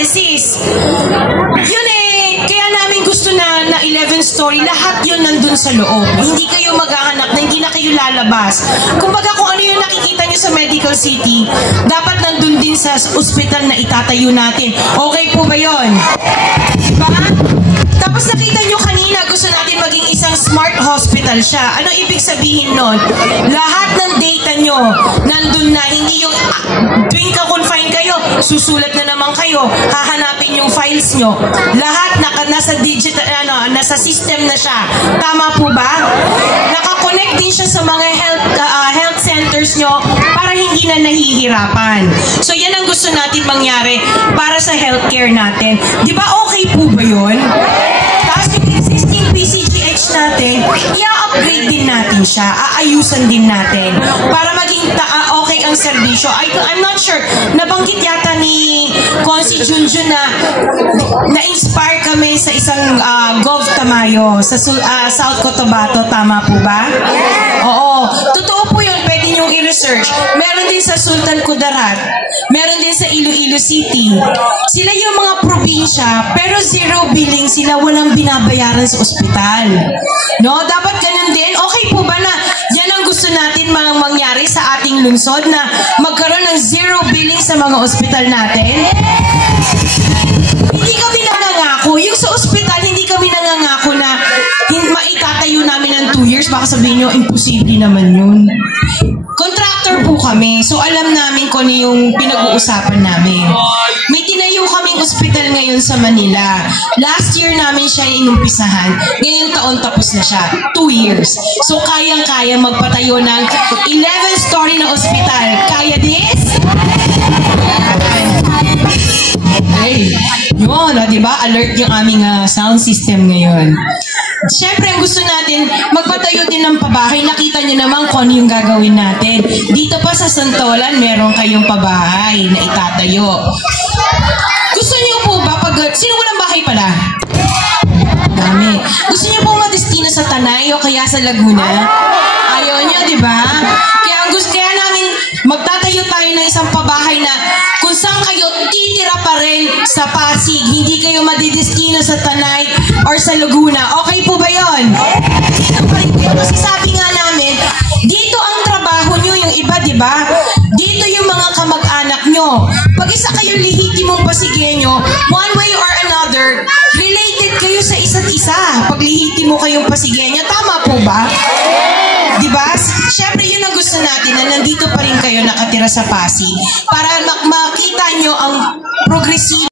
dialysis. Yun kaya namin gusto na 11 story, lahat yun nandun sa loob. Hindi kayo maghahanap na hindi na kayo lalabas. Kumbaga kung ano yung nakikita nyo sa Medical City, dapat nandun din sa ospital na itatayo natin. Okay po ba yun? Diba? Tapos nakita nyo kanina, gusto natin maging isang smart hospital siya. Ano ibig sabihin nun? Lahat ng data nyo, nandun na. Hindi yung tuwing ka-confine kayo, susulat na naman kayo, hahanapin yung files nyo. Lahat nasa digital, nasa system na siya. Tama po ba? Nakakonect din siya sa mga health centers nyo para hindi na nahihirapan. So yan ang gusto natin mangyari para sa healthcare natin. Di ba okay po ba yun? Tapos yung existing PCGH natin, i-upgrade din natin siya, aayusan din natin para maging okay ang serbisyo. I'm not sure, nabanggit yata ni Consi Junjun na na-inspire kami sa isang Gov Tamayo sa South Cotabato. Tama po ba? Oo. Totoo po yun. Pwede niyong i-research. Meron din sa Sultan Kudarat. Meron din sa Iloilo City. Sila yung mga probinsya, pero zero billing sila, walang binabayaran sa ospital. No? Dapat ganun din. Okay po ba na yan ang gusto natin mangyari sa ating lungsod na magkaroon ng zero billing sa mga ospital natin? Hindi kami nangangako. Yung sa ospital, hindi kami nangangako na maitatayo namin ng 2 years. Baka sabihin nyo, imposible naman yun. Contractor po kami. So alam namin kung ano yung pinag-uusapan namin. May tinayo kaming ospital ngayon sa Manila. Last year namin siya inumpisahan. Ngayong taon tapos na siya. 2 years. So kayang-kaya magpatayo ng 11-story na ospital. Kaya this? Hey, yun, diba? Alert yung aming sound system ngayon. Siyempre, ang gusto natin, magpatayo din ng pabahay. Nakita nyo naman kung ano yung gagawin natin. Dito pa sa Santolan, meron kayong pabahay na itatayo. Gusto nyo po ba, sino walang bahay pala? Dami. Gusto nyo po madestino sa Tanay o kaya sa Laguna? Ayaw nyo, diba? Kaya namin, magtatayo tayo ng isang pabahay na kung saan kayo titira pa rin sa Pasig, hindi kayo madidestino sa Tanay or sa Laguna. Okay po ba yun? Dito pa rin kayo. Kasi sabi nga namin, dito ang trabaho nyo, yung iba, di ba? Dito yung mga kamag-anak nyo. Pag isa kayong lihitimong Pasigueño, one way or another, related kayo sa isa't isa. Pag lihitimo kayong Pasigueño, tama po ba? Di ba? Siyempre, yun ang gusto natin na nandito pa rin kayo nakatira sa Pasig para makita nyo ang progressive